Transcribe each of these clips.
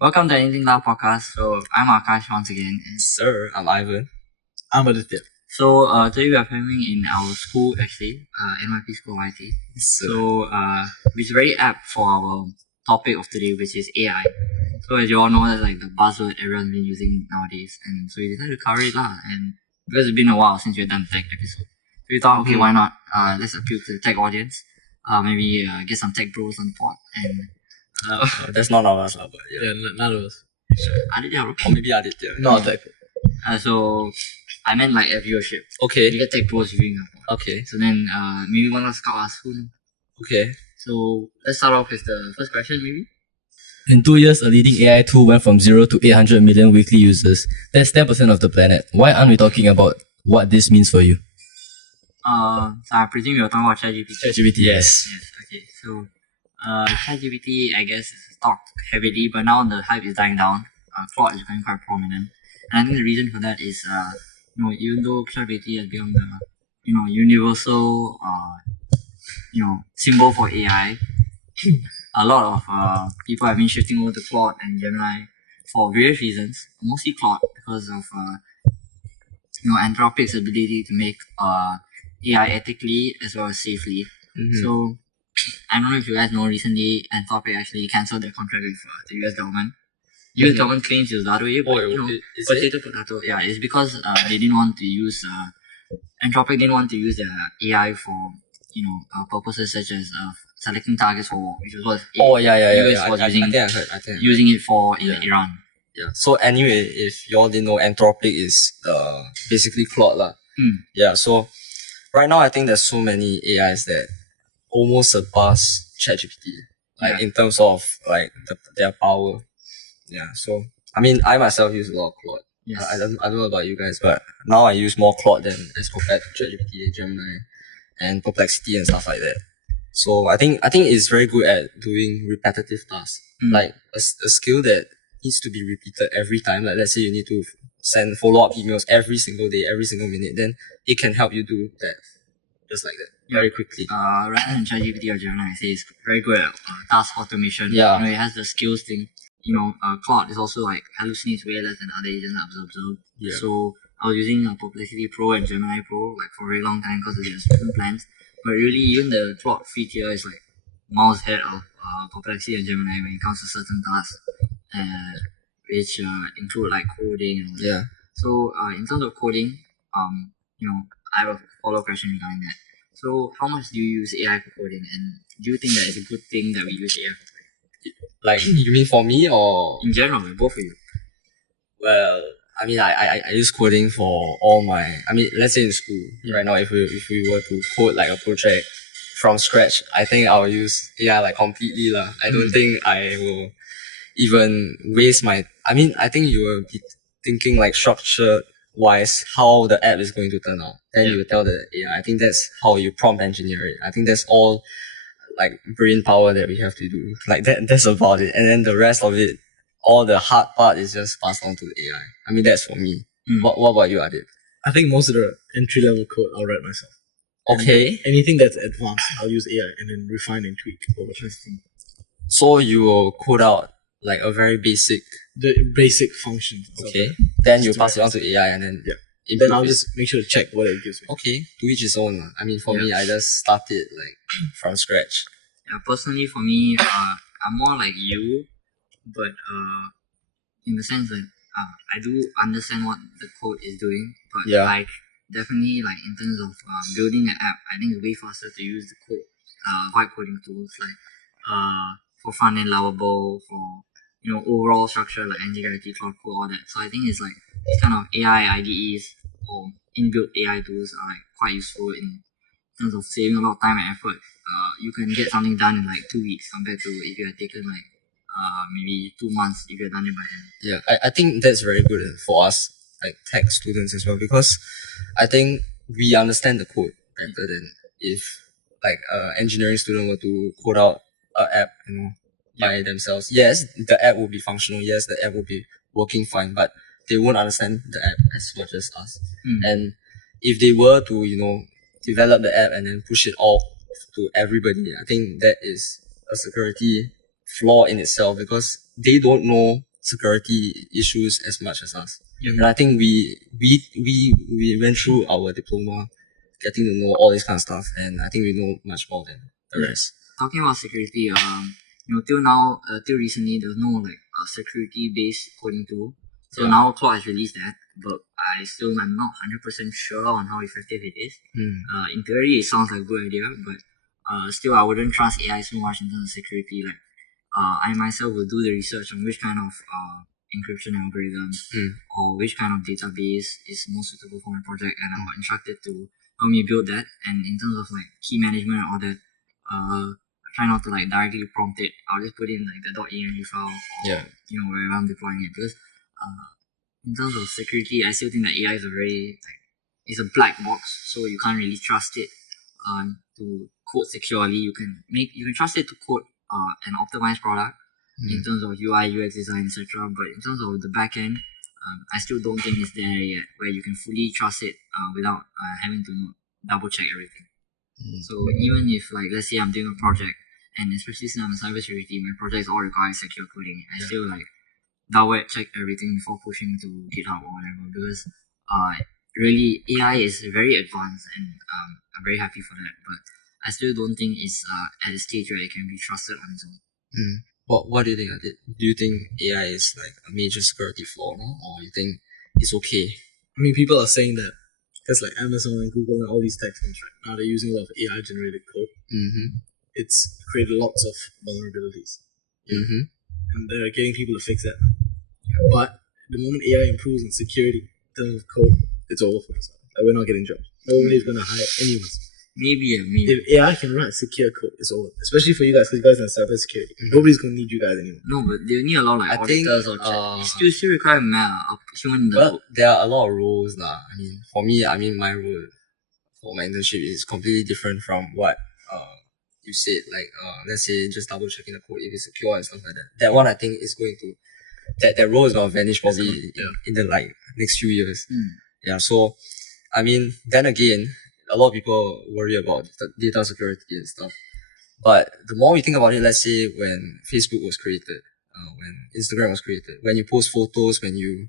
Welcome to Anything Love podcast. So I'm Akash once again. Sir, I'm Ivan. I'm Aditya. So today we are filming in our school actually, NYP School IT. So which is very apt for our topic of today, which is AI. So as you all know, that's like the buzzword everyone's been using nowadays, and so we decided to cover it lah. And because it's been a while since we've done the tech episode, so we thought, okay, why not? Let's appeal to the tech audience. Maybe get some tech bros on the pod and. That's not of us, but yeah. None of us. Aditya, bro. Or maybe Aditya. Not that. So I meant like a viewership. Okay. We get tech pros viewing our pod. Okay. So then maybe one last scout us, who knows? Okay. So let's start off with the first question maybe. In 2 years, a leading AI tool went from 0 to 800 million weekly users. That's 10% of the planet. Why aren't we talking about what this means for you? So I presume you're talking about ChatGPT. ChatGPT, yes. Yes, okay. So ChatGPT I guess is talked heavily, but now the hype is dying down. Claude is becoming quite prominent. And I think the reason for that is even though ChatGPT has become the universal symbol for AI, a lot of people have been shifting over to Claude and Gemini for various reasons. Mostly Claude because of Anthropic's ability to make AI ethically as well as safely. Mhm. So I don't know if you guys know, recently Anthropic actually cancelled their contract with the US government. US government claims it was the other way, but is it? potato. Yeah, it's because they didn't want to use Anthropic didn't want to use their AI for purposes such as selecting targets for war, which was what Oh, yeah. US was I using think I heard. I think. using it for in Yeah. Iran. Yeah. So anyway, if y'all didn't know, Anthropic is basically Claude lah. Hmm. Yeah. So right now, I think there's so many AIs that almost surpass ChatGPT, like in terms of like their power. Yeah. So I mean, I myself use a lot of Claude. Yes. I don't know about you guys, but now I use more Claude than as compared to ChatGPT, Gemini, and Perplexity and stuff like that. So I think it's very good at doing repetitive tasks, like a skill that needs to be repeated every time. Like let's say you need to send follow up emails every single day, every single minute, then it can help you do that just like that very quickly. Rather than ChatGPT or Gemini, I say it's very good at task automation. Yeah. It has the skills thing. Claude is also like hallucinates way less than other agents I've observed. Yeah. So I was using Perplexity Pro and Gemini Pro like for a very long time because of their different plans. But really, even the Claude free tier is like miles ahead of Perplexity and Gemini when it comes to certain tasks, which include like coding and all that. Yeah. So in terms of coding, I have a follow-up question regarding that. So how much do you use AI for coding, and do you think that it's a good thing that we use AI for Like you mean for me or in general, both of you? well, I mean I use coding for all my let's say in school right now if we were to code like a project from scratch, I think I'll use AI like completely lah. I don't think I will even waste my I think you will be thinking like structure wise how the app is going to turn out. Then you will tell the AI. I think that's how you prompt engineer it. I think that's all like brain power that we have to do. Like that's about it. And then the rest of it, all the hard part is just passed on to the AI. I mean that's for me. What about you, Adit? I think most of the entry level code I'll write myself. Okay. Anything that's advanced, I'll use AI and then refine and tweak over time. So you will code out like a very basic, The basic functions. of okay. it. Then you Just pass it on to AI and then Yeah. improve Then I'll it. just make sure to check what it gives me. Okay, to each his own lah. I mean for me I just started like from scratch. Yeah, personally for me, I'm more like you, but in the sense that I do understand what the code is doing, but Yeah. like definitely like in terms of building an app, I think it's way faster to use the code, vibe coding tools like for front end lovable, for overall structure like NGRT, Cloud Code, all that. So I think it's like these kind of AI IDEs or inbuilt AI tools are like quite useful in terms of saving a lot of time and effort. You can get something done in like 2 weeks compared to if you had taken like maybe 2 months if you had done it by hand. Yeah, I think that's very good for us, like tech students as well, because I think we understand the code better than if like engineering student were to code out an app, by themselves. Yes, the app will be functional. Yes, the app will be working fine, but they won't understand the app as much as us. And if they were to, develop the app and then push it all to everybody, I think that is a security flaw in itself, because they don't know security issues as much as us. And I think we went through our diploma, getting to know all this kind of stuff, and I think we know much more than the rest. Talking about security, till now, till recently, there's no like security-based coding tool. So now Claude has released that, but I'm not 100% sure on how effective it is. In theory, it sounds like a good idea, but still, I wouldn't trust AI so much in terms of security. Like, I myself will do the research on which kind of encryption algorithms or which kind of database is most suitable for my project, and I'll instruct it to help me build that. And in terms of like key management and all that, I try not to like directly prompt it. I'll just put in like the .env file or wherever I'm deploying it, because in terms of security, I still think that AI is it's a black box, so you can't really trust it to code securely. You can trust it to code an optimized product in terms of UI, UX design, etc. But in terms of the back end, I still don't think it's there yet, where you can fully trust it without having to double check everything. So even if, like, let's say I'm doing a project, and especially since I'm in cybersecurity, my projects all require secure coding, I still like double check everything before pushing to GitHub or whatever, because really AI is very advanced, and I'm very happy for that. But I still don't think it's at a stage where it can be trusted on its own. What do you think? Do you think AI is like a major security flaw, no? Or you think it's okay? I mean, people are saying that because like Amazon and Google and all these tech firms right now, they're using a lot of AI generated code. It's created lots of vulnerabilities, and they're getting people to fix that. But the moment AI improves in security in terms of code, it's over for us. Like, we're not getting jobs. Nobody's gonna hire anyone. Maybe. If AI can write secure code, it's over. Especially for you guys, because you guys are in cybersecurity. Nobody's gonna need you guys anymore. No, but they need a lot of like auditors or check. You still require human in the Well, there are a lot of roles now. I mean, for me, my role for my internship is completely different from what you said. Like, let's say just double checking the code if it's secure and stuff like that. That one I think is going to that role is gonna vanish probably in the like next few years. Yeah. So, I mean, then again, a lot of people worry about data security and stuff. But the more we think about it, let's say when Facebook was created, when Instagram was created, when you post photos, when you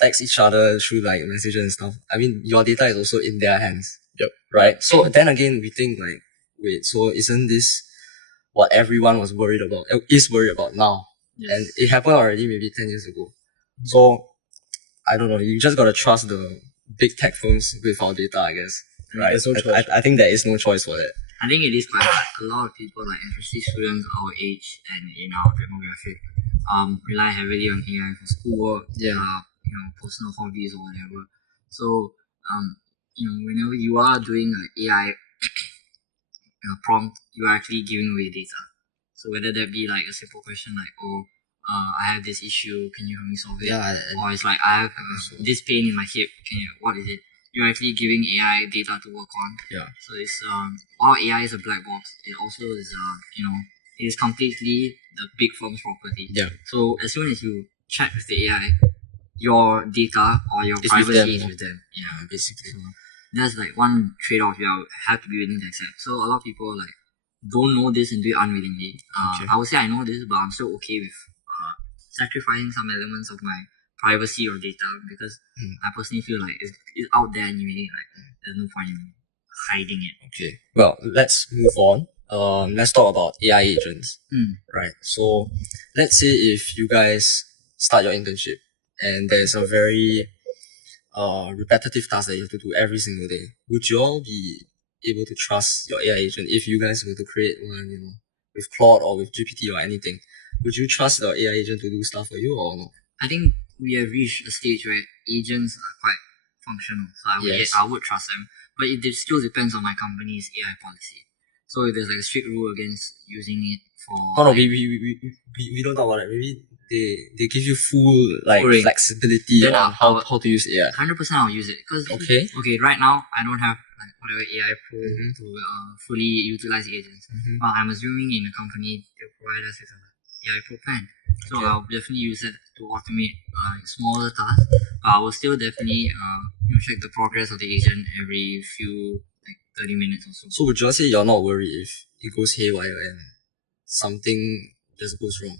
text each other through like messages and stuff, I mean, your data is also in their hands. Yep. Right? So then again, we think like, wait, so isn't this what everyone is worried about now? Yes. And it happened already maybe 10 years ago. So, I don't know, you just gotta trust the big tech firms with our data, I guess. Right? There's no choice. I think there is no choice for that. I think it is quite hard. A lot of people, like especially students our age and in our demographic, rely heavily on AI for schoolwork, personal hobbies or whatever. So, whenever you are doing like AI prompt, you are actually giving away data. So whether that be like a simple question like, I have this issue, can you help me solve it? Yeah, or it's like, I have this pain in my hip, what is it? You're actually giving AI data to work on. Yeah. So it's while AI is a black box, it also is it is completely the big firm's property. Yeah. So as soon as you chat with the AI, your data or your privacy is with them. Yeah, basically. So that's like one trade-off you have to be willing to accept. So a lot of people like don't know this and do it unwillingly. I would say I know this, but I'm still okay with sacrificing some elements of my privacy or data, because I personally feel like it's out there anyway. Like there's no point in hiding it. Okay. Well, let's move on. Let's talk about AI agents. Right. So let's say if you guys start your internship and there's a very repetitive task that you have to do every single day, would you all be able to trust your AI agent if you guys were to create one, with Claude or with GPT or anything? Would you trust the AI agent to do stuff for you or no? I think we have reached a stage where agents are quite functional, so I would trust them. But it still depends on my company's AI policy. So if there's like a strict rule against using it for we don't talk about it. Maybe they give you full flexibility then on how to use AI. 100% I'll use it, because okay, right now I don't have like whatever AI Pro to fully utilize agents. But I'm assuming in a company they'll provide us with an AI Pro plan. So I'll definitely use it to automate smaller tasks. But I will still definitely check the progress of the agent every few 30 minutes or so. So would you say you're not worried if it goes haywire and something just goes wrong?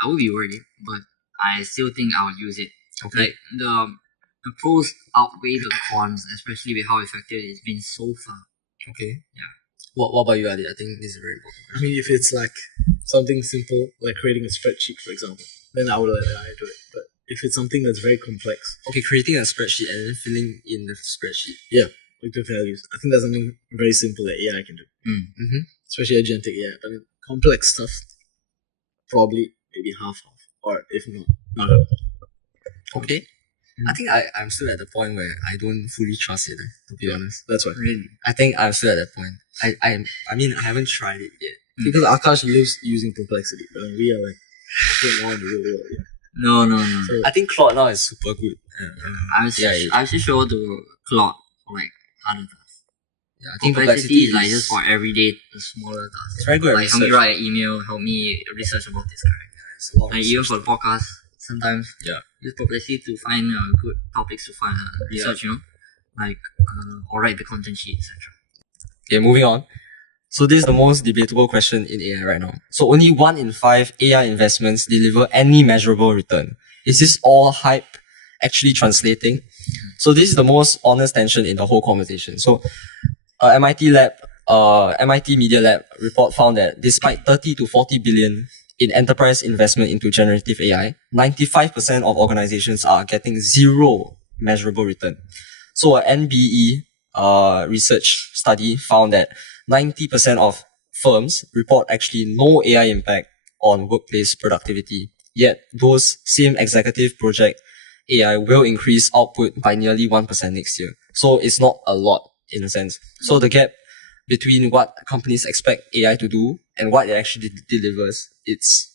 I would be worried, but I still think I would use it. Okay. Like the pros outweigh the cons, especially with how effective it's been so far. Okay. Yeah. What about you, Adi? I think this is very important. I mean, if it's like something simple, like creating a spreadsheet, for example, then I would let AI do it. But if it's something that's very complex, Okay, creating a spreadsheet and then filling in the spreadsheet. like the values, I think that's something very simple that AI can do, Mm-hmm. especially agentic AI. But then complex stuff, probably maybe half, or if not at all. Okay. I think I'm still at the point where I don't fully trust it, to be honest. That's why. Really? I think I'm still at that point. I mean, I haven't tried it yet. Because Akash lives using complexity, but we are like more in the real world. Yeah. No. So I think Claude now is super good. I should show to Claude for like other tasks. Yeah, I think Complexity is like just for everyday, the smaller tasks. It's very good at Like help me research. write an email, help me research about this guy. It's a lot of Like even research. for the podcast, sometimes use Perplexity to find good topics to find research. You know, like or write the content sheet, etc. Okay, moving on. So this is the most debatable question in AI right now. So only 1 in 5 AI investments deliver any measurable return. Is this all hype actually translating? So this is the most honest tension in the whole conversation. So MIT Media Lab report found that despite 30 to 40 billion in enterprise investment into generative AI, 95% of organizations are getting zero measurable return. So a NBE research study found that 90% of firms report actually no AI impact on workplace productivity. Yet those same executive project AI will increase output by nearly 1% next year. So it's not a lot in a sense. So the gap between what companies expect AI to do and what it actually delivers, it's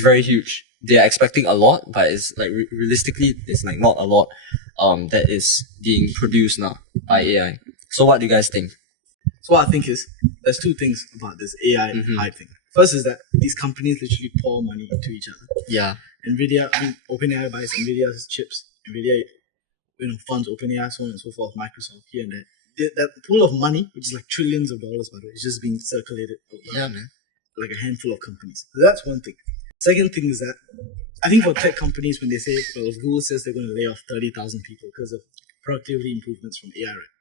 very huge. They are expecting a lot, but it's like realistically, it's like not a lot that is being produced now by AI. So what do you guys think? So what I think is there's two things about this AI hype thing. First is that these companies literally pour money into each other. Yeah. Nvidia, OpenAI buys Nvidia's chips. Nvidia, funds OpenAI, so on and so forth. Microsoft here and there. That pool of money, which is like trillions of dollars, by the way, is just being circulated over man. like a handful of companies. So that's one thing. Second thing is that I think for tech companies, when they say, well, if Google says they're going to lay off 30,000 people because of productivity improvements from AI, right?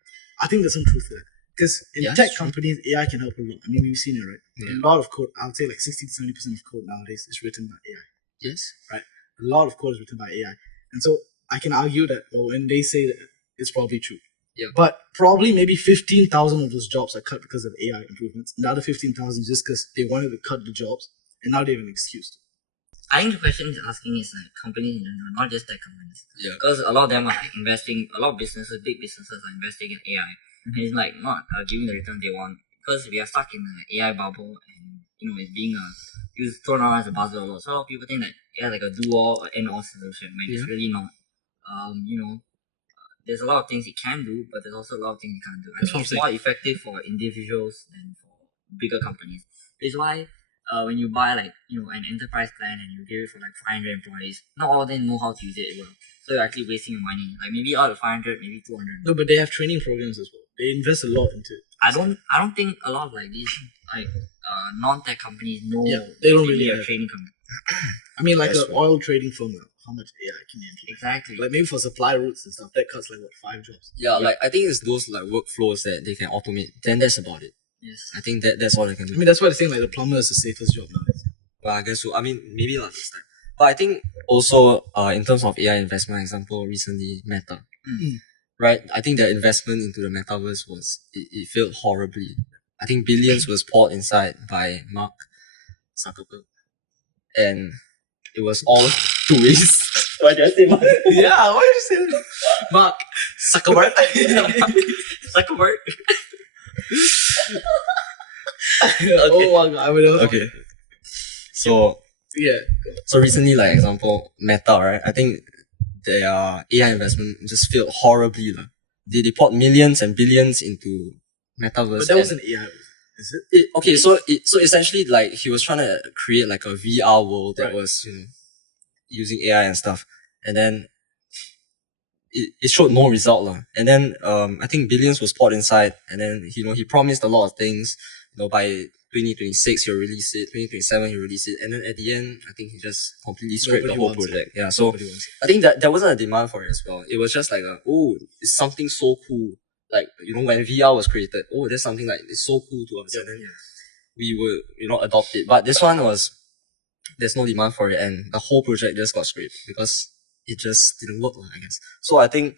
I think there's some truth to that. Because in tech companies, AI can help a lot. I mean, we've seen it, right? Yeah. A lot of code, I would say like 60 to 70% of code nowadays is written by AI. Yes. Right? A lot of code is written by AI. And so I can argue that, well, when they say that, it's probably true. Yeah. But probably maybe 15,000 of those jobs are cut because of AI improvements. And the other 15,000 just because they wanted to cut the jobs and now they have an excuse. I think the question he's asking is like companies in general, not just tech companies. Yeah. Because a lot of them are like investing, a lot of businesses, big businesses are investing in AI. And it's like not giving the return they want because we are stuck in an AI bubble and it's being used thrown around as a buzzword a lot. So a lot of people think that AI is like a do-all or end-all solution when it's really not. There's a lot of things it can do, but there's also a lot of things it can't do. I think it's more effective for individuals than for bigger companies. It's why when you buy like an enterprise plan and you give it for like 500 employees, not all of them know how to use it well. So you're actually wasting your money. Like maybe out of 500, maybe 200. No, but they have training programs as well. They invest a lot into it. I don't think a lot of like these like non-tech companies know. Yeah, they don't really a have training company. I mean, like an oil trading firm, how much AI can they implement? Exactly. Like maybe for supply routes and stuff, that cuts like what, 5 jobs. Yeah, like I think it's those like workflows that they can automate. Then that's about it. Yes. I think that's all they can do. I mean, that's why they're saying like the plumber is the safest job nowadays. Well, I guess so. I mean, maybe not this time. But I think also in terms of AI investment, example recently Meta, right? I think their investment into the metaverse it failed horribly. I think billions was poured inside by Mark Zuckerberg, and it was all to waste. Why did I say Mark? Yeah, why did you say that? Mark Zuckerberg. Zuckerberg. Oh my god, I would have. Okay. So recently, like example, Meta, right? I think their AI investment just failed horribly. They poured millions and billions into metaverse. But that wasn't AI, is it? So essentially, like he was trying to create like a VR world that was using AI and stuff, and then it showed no result And then I think billions was poured inside, and then he promised a lot of things by 2026 he'll release it, 2027 he'll release it, and then at the end, I think he just completely scrapped the Nobody whole wants it. project. Yeah, so Nobody wants it. I think that there wasn't a demand for it as well. It was just like it's something so cool. Like, when VR was created, there's something like it's so cool to us, and then we would, adopt it. But this one there's no demand for it, and the whole project just got scrapped because it just didn't work, I guess. So I think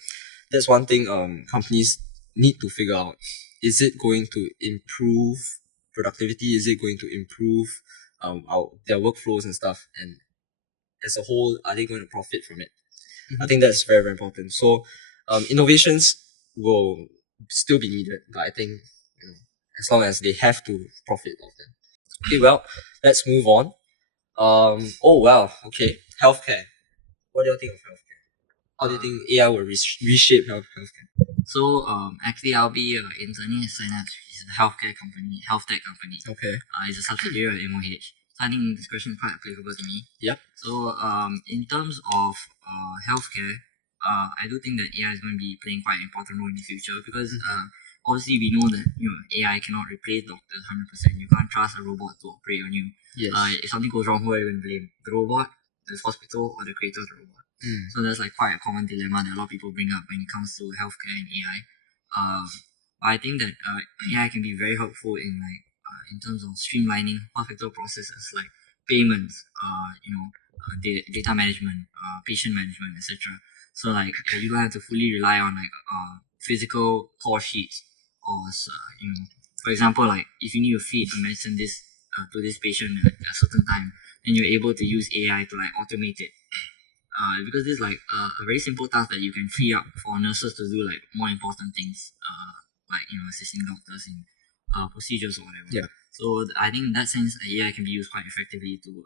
that's one thing companies need to figure out. Is it going to improve productivity? Is it going to improve their workflows and stuff? And as a whole, are they going to profit from it? I think that's very, very important. So innovations will still be needed, but I think as long as they have to profit of them. Okay, well, let's move on. Oh wow, okay, healthcare. What do you think of healthcare? How do you think AI will reshape healthcare? So actually I'll be interning at Synapse, which is a health tech company. Okay. It's a subsidiary of MOH. So I think this question is quite applicable to me. Yep. So in terms of healthcare, I do think that AI is going to be playing quite an important role in the future because obviously we know that AI cannot replace doctors 100%. You can't trust a robot to operate on you. Yes. If something goes wrong, who are you going to blame? The robot, the hospital, or the creator of the robot? So that's like quite a common dilemma that a lot of people bring up when it comes to healthcare and AI. I think that AI can be very helpful in terms of streamlining hospital processes like payments, data management, patient management, etc. So like you don't have to fully rely on physical call sheets or for example, like if you need to feed a medicine to this patient at a certain time, then you're able to use AI to like automate it. Because this is like a very simple task that you can free up for nurses to do like more important things, like assisting doctors in procedures or whatever. Yeah. So I think in that sense, AI can be used quite effectively to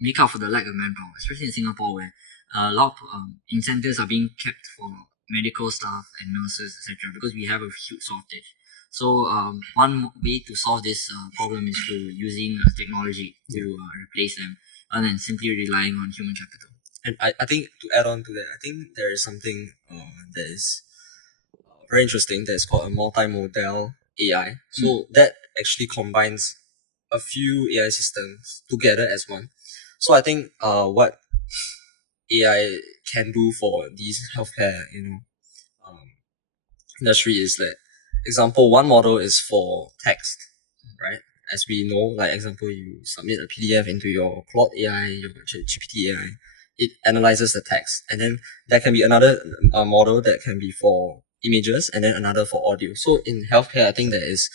make up for the lack of manpower, especially in Singapore where a lot of incentives are being kept for medical staff and nurses, etc. Because we have a huge shortage. So one way to solve this problem is through using technology to replace them, other than simply relying on human capital. And I think to add on to that, I think there is something that is very interesting that's called a multimodal AI. So that actually combines a few AI systems together as one. So I think what AI can do for these healthcare, um, industry is that, example, one model is for text, right? As we know, like example, you submit a PDF into your Claude AI, your GPT AI, it analyzes the text, and then there can be another model that can be for images, and then another for audio. So in healthcare, I think there is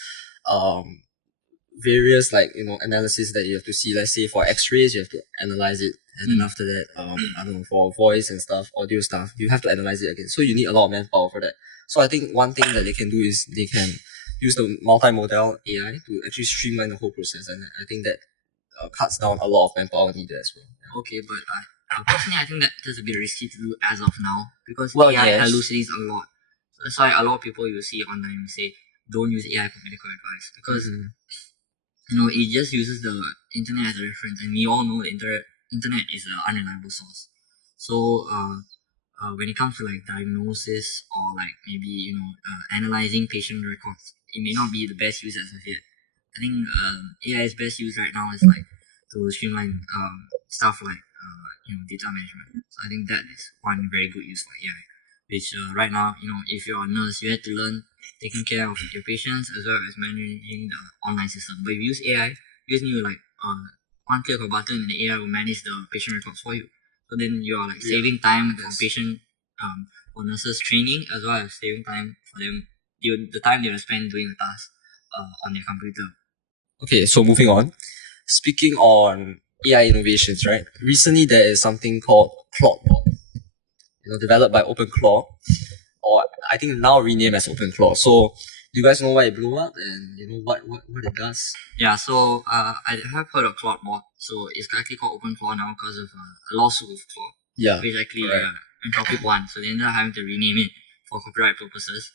various analysis that you have to see. Let's say for X-rays, you have to analyze it, and then after that, I don't know, for voice and stuff, audio stuff, you have to analyze it again. So you need a lot of manpower for that. So I think one thing that they can do is they can use the multimodal AI to actually streamline the whole process, and I think that cuts down a lot of manpower needed as well. Okay, but personally, I think that's a bit risky to do as of now because Well, AI yes. hallucinates a lot. That's why a lot of people you see online say don't use AI for medical advice because it just uses the internet as a reference, and we all know the internet is an unreliable source. So when it comes to like diagnosis or like maybe analyzing patient records, it may not be the best use as of yet. I think AI's best use right now is like to streamline stuff like data management. So I think that is one very good use for AI. Which right now, if you're a nurse, you have to learn taking care of your patients as well as managing the online system. But if you use AI, you just need to like one click of a button and the AI will manage the patient records for you. So then you are like saving time for patient for nurses training as well as saving time for them the time they will spend doing the task on their computer. Okay, so moving on. Speaking on AI innovations, right? Recently there is something called Claude, developed by OpenClaw, or I think now renamed as OpenClaw. So do you guys know why it blew up and what it does? Yeah, so I have heard of CloudBot. So it's actually called OpenClaw now because of a lawsuit with Claude. Yeah, Which actually correct. Anthropic won. So they ended up having to rename it for copyright purposes.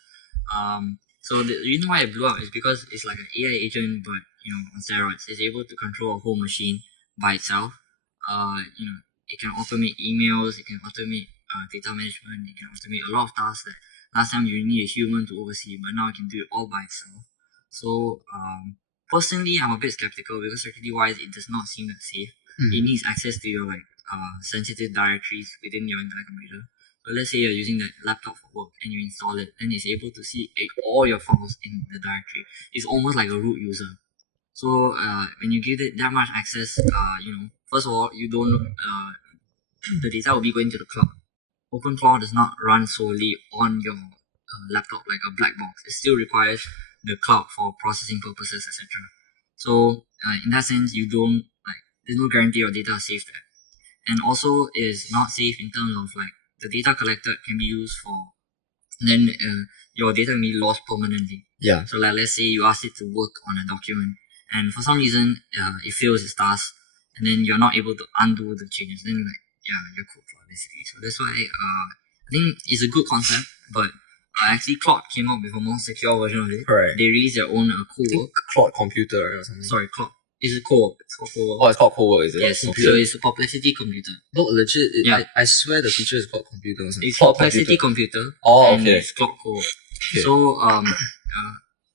So the reason why it blew up is because it's like an AI agent, but on steroids. It's able to control a whole machine by itself. It can automate emails. It can automate data management. It can automate a lot of tasks that last time you need a human to oversee, but now it can do it all by itself. So personally, I'm a bit skeptical because security-wise, it does not seem that safe. It needs access to your sensitive directories within your entire computer. So let's say you're using that laptop for work and you install it, then it's able to see all your files in the directory. It's almost like a root user. So when you give it that much access, first of all, you don't the data will be going to the cloud. OpenClaw does not run solely on your laptop like a black box. It still requires the cloud for processing purposes, etc. So in that sense, you don't there's no guarantee your data is safe there, and also is not safe in terms of the data collected can be used for then your data can be lost permanently. Yeah. So let's say you ask it to work on a document, and for some reason it fails its task, and then you're not able to undo the changes. Then you're cooked for basically. So that's why I think it's a good concept, but actually Claude came up with a more secure version of it. Correct. They released their own co-work. Cloud computer or something. Sorry, Claude. It's a co-work. It's called co-work. Oh, it's called co-work, is it? Yes, Okay. so it's a perplexity computer. No, legit. Yeah. I swear the feature is called computer or something. It's Cloud perplexity computer. Oh, and okay. it's Claude co-work. Okay. So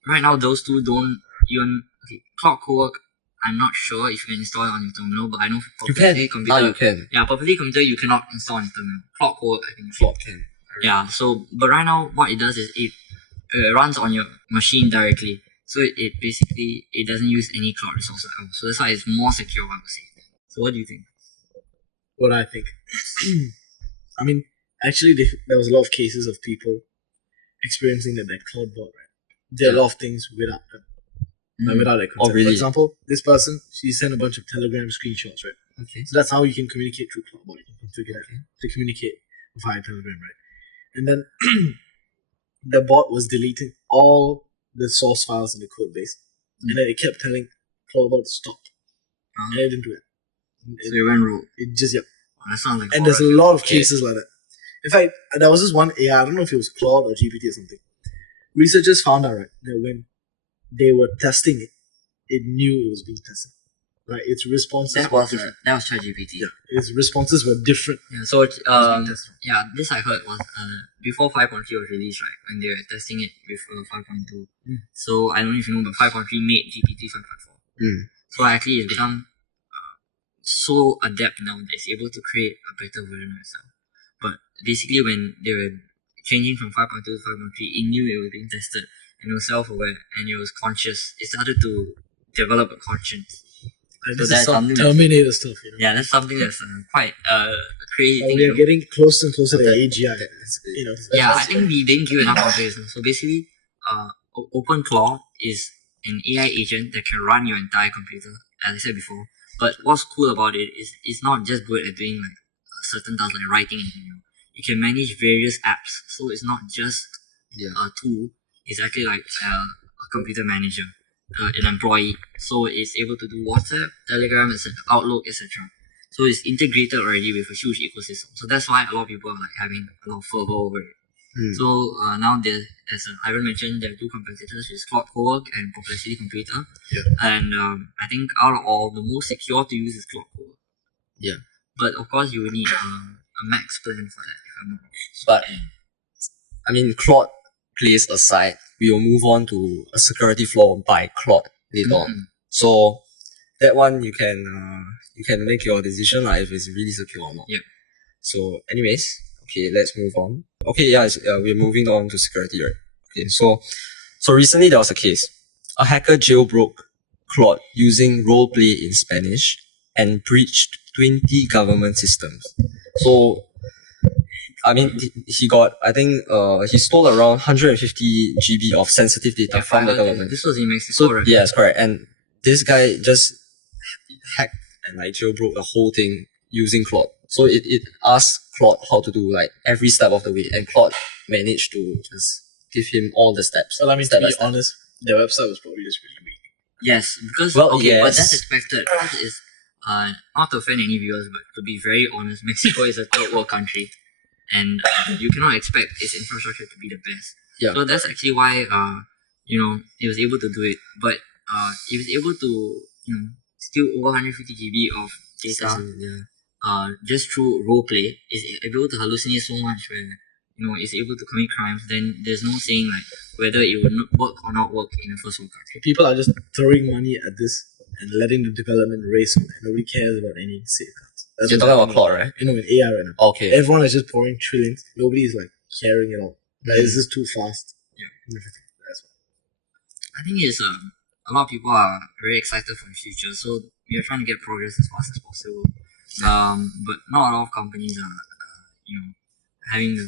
right now those two don't even Cloud co-work. I'm not sure if you can install it on your terminal, but I know for You can. perplexity Now computer. you can. Yeah, perplexity computer you cannot install on your terminal. Cloud co-work I think. Cloud can. Yeah. So but right now what it does is it runs on your machine directly. So it basically it doesn't use any cloud resources at all. So that's why it's more secure, I would say. So what do you think? What I think. I mean, actually, there was a lot of cases of people experiencing that cloud bot, right? There are a lot of things without them. Without that concept. really? For example, this person, she sent a bunch of Telegram screenshots, right? Okay. So that's how you can communicate through cloud bot. You can configure that to communicate via Telegram, right? And then the bot was deleting all the source files in the code base. And then it kept telling CloudBot to stop. And it didn't do it. So you went rogue. It just, yeah. That sounds like And there's a lot of cases like that. In fact, there was this one AI, I don't know if it was Claude or GPT or something. Researchers found out, right, that when they were testing it, it knew it was being tested. Right? Its responses that were was different. that was ChatGPT. Yeah, its responses were different. Yeah, so being tested. this I heard was before 5.3 was released, right, when they were testing it with 5.2. So I don't know if you know, but 5.3 made GPT 5.4. So actually it's become so adept now that it's able to create a better version of itself. But basically when they were changing from 5.2 to 5.3, it knew it was being tested and it was self-aware and it was conscious. It started to develop a conscience. Like, So this that's is some something Terminator stuff, you know. Yeah, that's something that's quite crazy Like, thing. we are getting closer and closer to Okay. AGI. You know. Yeah, I think we didn't give enough context. So basically, OpenClaw is an AI agent that can run your entire computer, as I said before. But what's cool about it is it's not just good at doing like certain tasks like writing and email. You can manage various apps, so it's not just a tool. It's actually like a computer manager, an employee. So it's able to do WhatsApp, Telegram, etc., Outlook, etc. So it's integrated already with a huge ecosystem. So that's why a lot of people are like having a lot of fervor over it. So now there, as Ivan mentioned, there are two competitors, which is Cloud Co-work and Perplexity Computer. Yeah. And I think out of all, the most secure to use is Cloud Co-work. Yeah. But of course, you will need a max plan for that, if I'm not wrong. But I mean, Claude plays aside, we will move on to a security flaw by Claude later on. So that one you can make your decision if it's really secure or not. Yep. So anyways, okay, let's move on. Okay, we're moving on to security, right? Okay, so recently there was a case. A hacker jailbroke Claude using roleplay in Spanish and breached 20 government systems. So I mean, he got, I think, he stole around 150 GB of sensitive data from the government. This was in Mexico, So, right? yes, correct. And this guy just hacked and jailbroke the whole thing using Claude. So it asked Claude how to do every step of the way, and Claude managed to just give him all the steps. Well, I mean, to be honest, their website was probably just really weak. Yes, because but that's expected. That is not to offend any viewers, but to be very honest, Mexico is a third world country, and you cannot expect its infrastructure to be the best. Yeah. So that's actually why it was able to do it. But it was able to steal over 150 GB of data. Just through role play, is able to hallucinate so much where is able to commit crimes, then there's no saying like whether it would not work or not work in a first world country. People are just throwing money at this and letting the development race on, and nobody cares about any safeguards. That's You're what's talking about happening. Claude, right? In AI right now. Okay. Everyone is just pouring trillions. Nobody is like caring at all. Like, it's just too fast. Yeah. And everything. That's why. I think it's a lot of people are very excited for the future, so we are trying to get progress as fast as possible. But not a lot of companies are, having the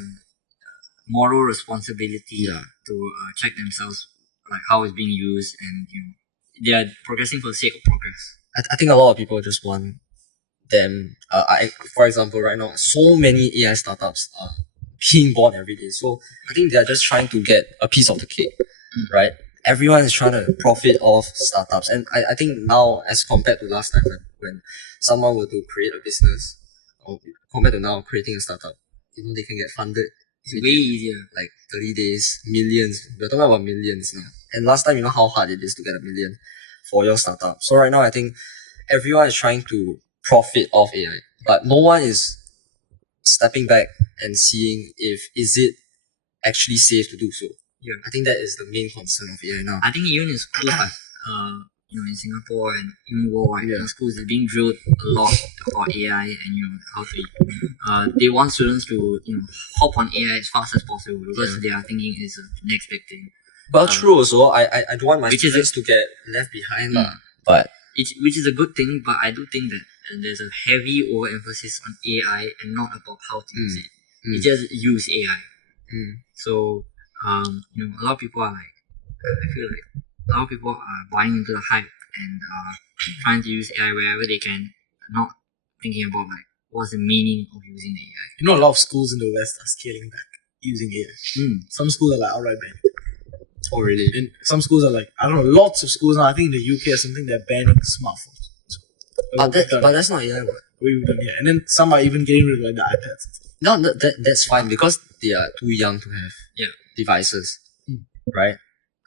moral responsibility Yeah. to check themselves, like how it's being used, and they are progressing for the sake of progress. I think a lot of people just want them. For example, right now, so many AI startups are being born every day. So I think they're just trying to get a piece of the cake, right? Everyone is trying to profit off startups, and I think now, as compared to last time, when someone were to create a business, or compared to now creating a startup, they can get funded It's way easier. like 30 days, millions. We're talking about millions now. And last time, you know how hard it is to get a million for your startup. So right now, I think everyone is trying to profit off AI, but no one is stepping back and seeing if is it actually safe to do so. Yeah. I think that is the main concern of AI now. I think even in schools, like in Singapore and even worldwide, in schools they're being drilled a lot about AI and how to. They want students to hop on AI as fast as possible because they are thinking it's the next big thing. But true also, I don't want my Which is students to get left behind lah. But which is a good thing, but I do think that there's a heavy overemphasis on AI and not about how to use it. You just use AI. So a lot of people are like, I feel like a lot of people are buying into the hype and trying to use AI wherever they can, not thinking about like what's the meaning of using the AI. A lot of schools in the West are scaling back using AI. Some schools are like outright banned. oh really? And some schools are like, I don't know, lots of schools now, I think in the UK or something, they're banning smartphones. So, But that's not AI. we've done, yeah. And then some are even getting rid of like the iPads and stuff. No, that's fine because they are too young to have devices, right?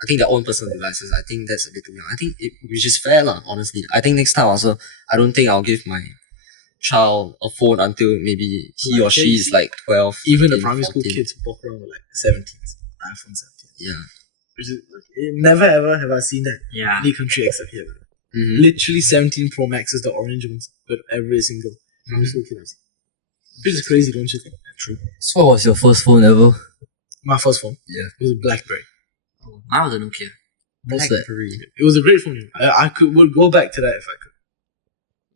I think their own personal devices. I think that's a bit too young. I think which is fair lah. Honestly, I think next time also, I don't think I'll give my child a phone until maybe he or she is like 12. Even the 13, primary school 14. kids walk around with like 17s, iPhone 17. Yeah. Which is never ever have I seen that in Yeah. any country except here. Mm-hmm. Literally 17 Pro Max is the orange ones with every single primary school kid I've seen. Which is crazy, don't you think? True. So what was your first phone ever? My first phone. Yeah. It was a BlackBerry. Oh, mine was a Nokia. What's that? It was a great phone. I would go back to that if I could.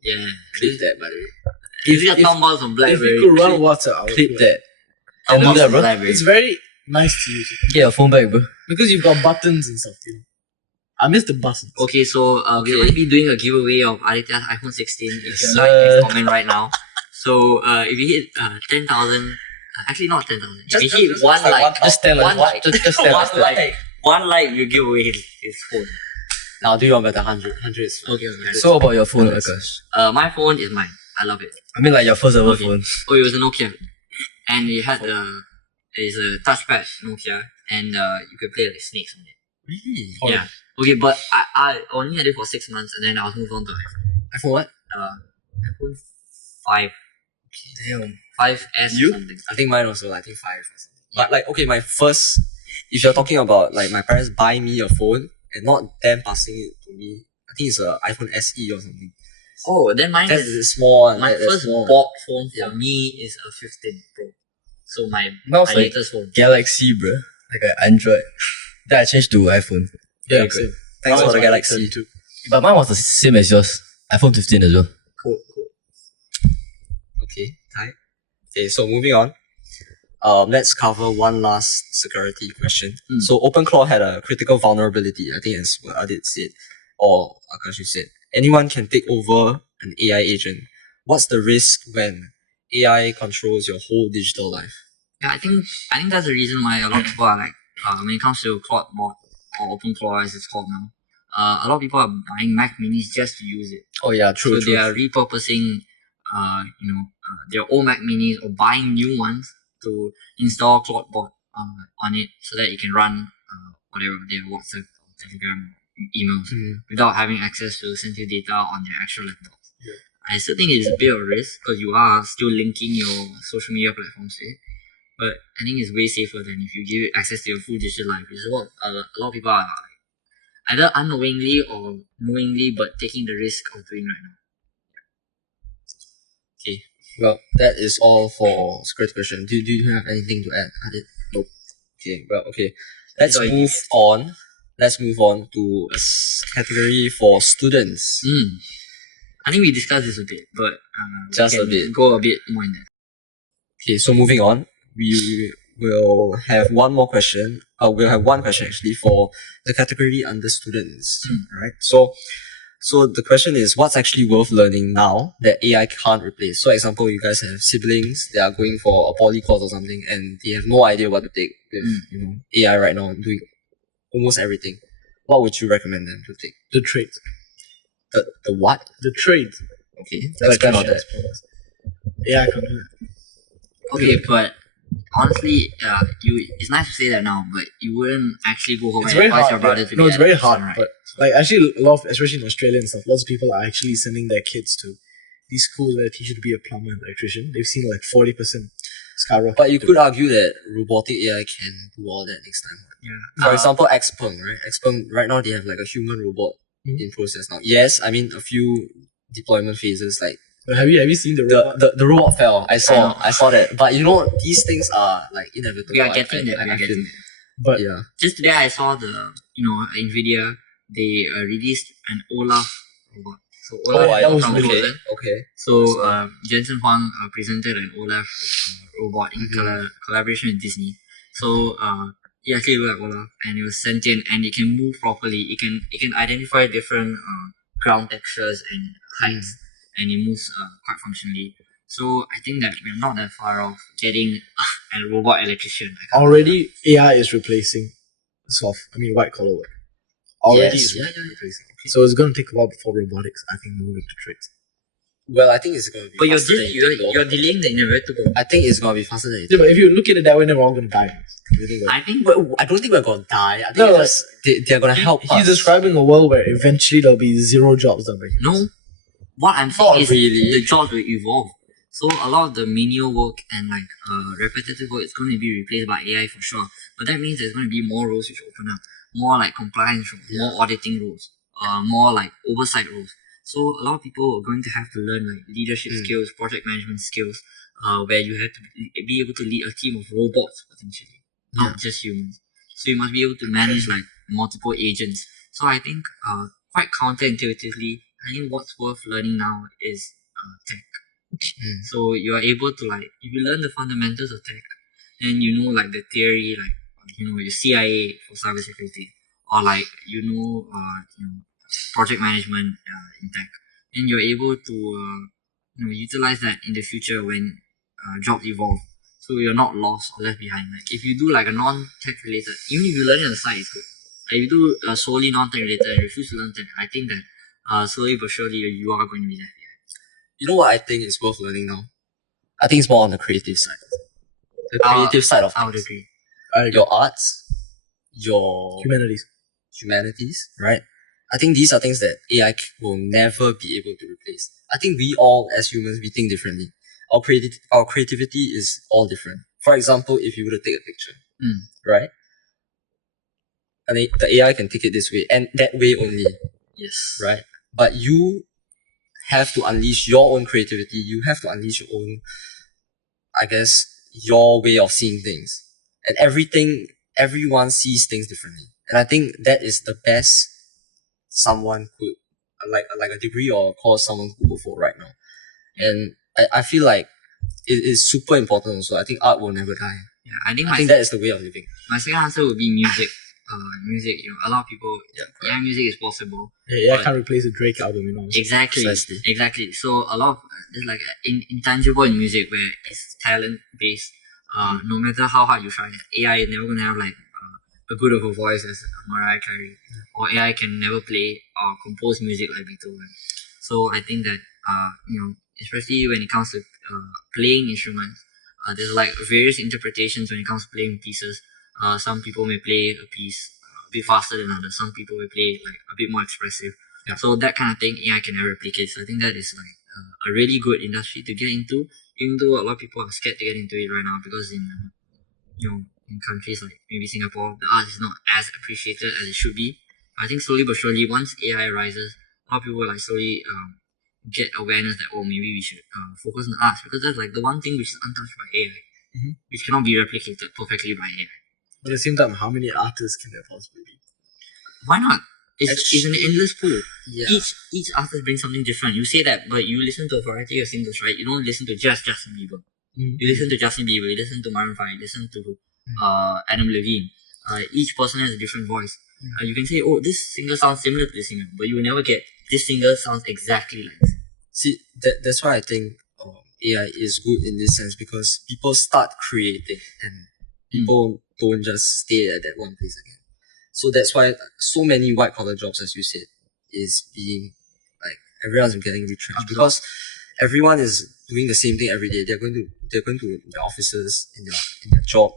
Yeah. Clip that, by the way. If you got thumbballs on If BlackBerry, you could run WhatsApp, I would Clip do it. that. Can do that, bro. BlackBerry. It's very nice to use it. Get your phone back, bro. Because you've got buttons and stuff, I miss the buttons. Okay, so we're going to be doing a giveaway of Aditya's iPhone 16. If you Yes, like sir. and comment right now. So if you hit 10,000, actually not 10,000. If you hit one like, Just tell us. one like, Just tell us. one like, you give away his phone. Now do your better 100. 100 is fine. Okay. So what about your phone, Akash? My phone is mine. I love it. I mean like your first ever Okay. phone. Oh, it was a Nokia, and it had it's a touchpad Nokia, and you could play like snakes on it. Really? Yeah. Okay, but I only had it for 6 months, and then I was moved on to iPhone. iPhone what? iPhone 5, Damn. 5S You? or something. I think mine also, I think 5 or something. But like, okay, my first, if you're talking about like my parents buy me a phone and not them passing it to me, I think it's a iPhone SE or something. Oh, then mine That's is the small one. my that's first small. bought phone for me is a 15 Pro. So my Mine's like latest phone. Galaxy, bro. Like an Android. Then I changed to iPhone. Yeah, Very same. good. Thanks That for was the my Galaxy. too. But mine was the same as yours. iPhone 15 as well. Cool. Okay, tight. Okay, so moving on. Let's cover one last security question. So OpenClaw had a critical vulnerability, I think as what Adit said, or Akash you said. Anyone can take over an AI agent. What's the risk when AI controls your whole digital life? Yeah, I think that's the reason why a lot of people are like, when it comes to Claude or OpenClaw as it's called now, a lot of people are buying Mac Minis just to use it. Oh yeah, true, So they are repurposing, their old Mac Minis or buying new ones to install CloudBot on it so that it can run whatever their WhatsApp, or Telegram, or emails without having access to sensitive data on their actual laptops. I still think it's a bit of a risk because you are still linking your social media platforms to it. but I think it's way safer than if you give it access to your full digital life. It's what a lot of people are like, either unknowingly or knowingly, but taking the risk of doing right now. Okay. Well, that is all for Square's question. Do you have anything to add, Adit? Nope. Okay. Well, okay. Let's all you move did. on. Let's move on to a category for students. I think we discussed this a bit, but Just we a can bit. go a bit more in depth. Okay, so moving on, we will have one more question. We'll have one question actually for the category under students. Right. So the question is, what's actually worth learning now that AI can't replace? So, example, you guys have siblings, they are going for a poly course or something, and they have no idea what to take with AI right now, doing almost everything. What would you recommend them to take? The trades. The what? The trades. Okay, let's explain about that. Yeah, I can do that. Okay, but honestly, it's nice to say that now, but you wouldn't actually go home It's and very advise hard. your brother to No, be it's very an hard. right? But like actually, a lot of, especially in Australia and stuff, lots of people are actually sending their kids to these schools where they teach you to be a plumber and electrician. They've seen like 40% skyrocket. But you could argue that robotic AI can do all that next time. Yeah. For example, Xpeng, right? Xpeng, right now they have like a human robot in process now. Yes, I mean a few deployment phases, like But have you seen the robot? the robot fell. I saw that. But these things are like inevitable. We are getting there. We are I feel. getting there. But Yeah. Just today, I saw Nvidia. They released an Olaf robot. So Olaf that was from really Frozen. Okay. So Jensen Huang presented an Olaf robot in collaboration with Disney. So it actually looked like Olaf, and it was sentient, and it can move properly. It can identify different ground textures and heights, and it moves quite functionally. So I think that we're not that far off getting a robot electrician. already AI is replacing white collar work. Already Yes. is Yeah. replacing. So it's going to take a while before robotics, I think, move into trades. Well, I think it's going to be But faster than you think, though. you're delaying the inevitable. I think it's going to be faster than you Yeah, think. but if you look at it that way, then we're all going to die. I think But I don't think we're going to die. I think No, they're going to help us. He's describing a world where eventually there'll be zero jobs done by humans. no. What I'm saying Not is really. the jobs will evolve. So a lot of the menial work and repetitive work is going to be replaced by AI for sure. But that means there's going to be more roles which open up, more like compliance roles, more auditing roles, more like oversight roles. So a lot of people are going to have to learn like leadership skills, project management skills, where you have to be able to lead a team of robots potentially, not just humans. So you must be able to manage like multiple agents. So I think quite counterintuitively, I think what's worth learning now is tech. So you are able to if you learn the fundamentals of tech, then you know like the theory, like your CIA for cybersecurity, or project management in tech, then you're able to utilize that in the future when jobs evolve. So you're not lost or left behind. Like if you do like a non-tech related, even if you learn it on the side, it's good. If you do solely non-tech related and refuse to learn tech, I think that slowly but surely you are going to be left behind. You know what I think is worth learning now? I think it's more on the creative side. The creative side of I would things. agree. Your arts, your Humanities. right? I think these are things that AI will never be able to replace. I think we all, as humans, we think differently. Our creativity is all different. For example, if you were to take a picture, right? And the AI can take it this way and that way only, Yes. right? But you have to unleash your own creativity. You have to unleash your own, I guess, your way of seeing things. And everyone sees things differently. And I think that is the best someone could, like a degree or course someone could go for right now. And I feel like it is super important also. I think art will never die. Yeah, I think that is the way of living. My second answer would be music. Music, a lot of people, music is possible. Yeah, I can't replace a Drake album, Exactly. So a lot of there's like intangible in music where it's talent based. No matter how hard you try, AI is never gonna have like a good of a voice as Mariah Carey, or AI can never play or compose music like Beethoven. So I think that especially when it comes to playing instruments, there's like various interpretations when it comes to playing pieces. Some people may play a piece a bit faster than others. Some people may play like a bit more expressive. Yeah. So that kind of thing AI can never replicate. So I think that is like a really good industry to get into. Even though a lot of people are scared to get into it right now because in in countries like maybe Singapore, the art is not as appreciated as it should be. I think slowly but surely, once AI rises, a lot of people like slowly get awareness that maybe we should focus on the arts, because that's like the one thing which is untouched by AI, which cannot be replicated perfectly by AI. But at the same time, how many artists can there possibly be? Why not? It's an endless pool. Yeah. Each artist brings something different. You say that, but you listen to a variety of singers, right? You don't listen to just Justin Bieber. You listen to Justin Bieber, you listen to Maroon 5, you listen to Adam Levine. Each person has a different voice. You can say, this singer sounds similar to this singer, but you will never get this singer sounds exactly like this. See, that's why I think AI is good in this sense, because people start creating and people don't just stay at that one place again. So that's why so many white collar jobs, as you said, is being like everyone's getting retrenched, because everyone is doing the same thing every day. They're going to their offices in their job,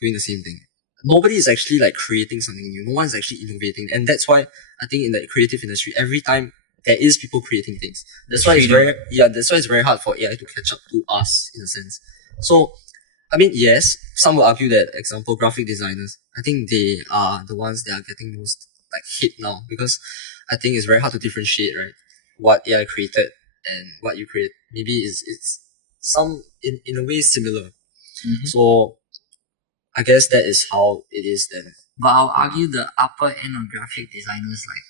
doing the same thing. Nobody is actually like creating something new. No one's actually innovating, and that's why I think in the creative industry, every time there is people creating things. That's why it's very hard for AI to catch up to us in a sense. So, I mean, yes, some will argue that, example, graphic designers, I think they are the ones that are getting most like hit now, because I think it's very hard to differentiate, right? What AI created and what you create. Maybe it's some in a way similar. So I guess that is how it is then. But I'll argue the upper end of graphic designers, like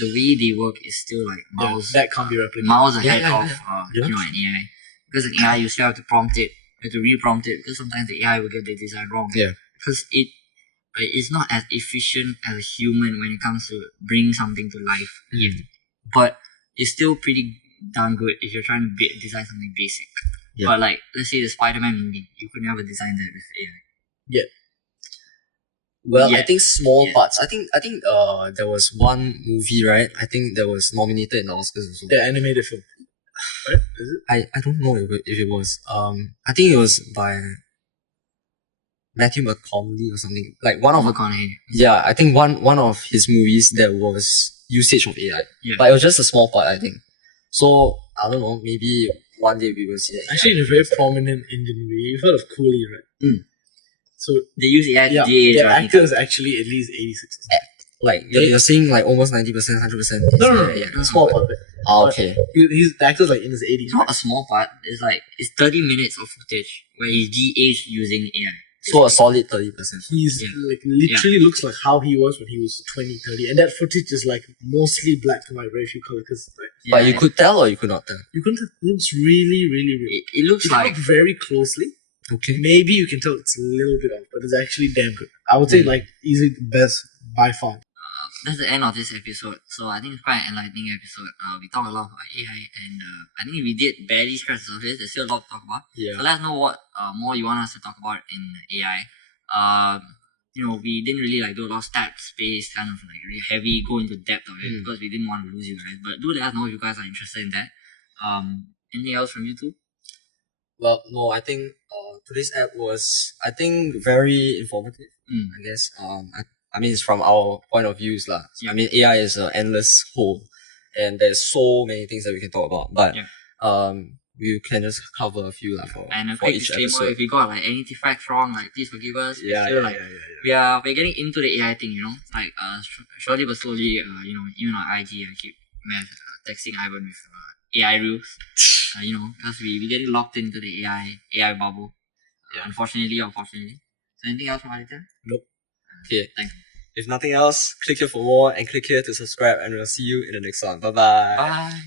the way they work is still like miles that can't be replicated. miles ahead of an AI. Because an AI, you still have to prompt it, you have to re-prompt it, because sometimes the AI will get the design wrong. Yeah. Because it's not as efficient as a human when it comes to bringing something to life yet. But it's still pretty darn good if you're trying to design something basic. Yeah. But like, let's say the Spider-Man movie, you could never design that with AI. Well, Yeah. I think small parts. I think there was one movie, right? I think that was nominated in the Oscars also. The animated film. Right? Is it? I don't know if it was. I think it was by Matthew McConaughey or something. Like one of McConaughey. yeah, I think one of his movies there was usage of AI. Yeah. But it was just a small part, I think. So I don't know, maybe one day we will see that. Actually, in a very prominent Indian movie. You've heard of Coolie, right? So They use AI to yeah, de-age, the right? actor is actually at least 86 or something. Like you're saying like almost 90%, 100%. No, small part of it. Okay. The actor's like in his 80s. It's not a small part. It's 30 minutes of footage where he's de-aged using AI. So a solid 30%. He's like literally looks like how he was when he was 20, 30. And that footage is like mostly black and white, very few color. Because But you could tell or you could not tell? you couldn't tell. It looks really, really, really. It looks If you like look very closely, Okay. maybe you can tell it's a little bit off, but it's actually damn good. I would say like easily the best by far. that's the end of this episode. So I think it's quite an enlightening episode. We talked a lot about AI, and I think we did barely scratch the surface. There's still a lot to talk about. Yeah. So let us know what more you want us to talk about in AI. We didn't really like do a lot of stats based kind of like really heavy, go into depth of it because we didn't want to lose you guys. But do let us know if you guys are interested in that. Anything else from you two? Well, no, I think today's app was, I think, very informative. I guess. I mean, it's from our point of views lah. Yeah. I mean, AI is an endless whole, and there's so many things that we can talk about. But we can just cover a few lah for And a for quick each disclaimer: episode. if we got like any facts wrong, like please forgive us. We're still, we're getting into the AI thing, like slowly but slowly, even on IG, I keep texting Ivan with AI rules, because we getting locked into the AI bubble. Unfortunately or fortunately. So anything else from Aditya? Nope. Okay. Thanks. If nothing else, click here for more and click here to subscribe, and we'll see you in the next one. Bye bye. Bye.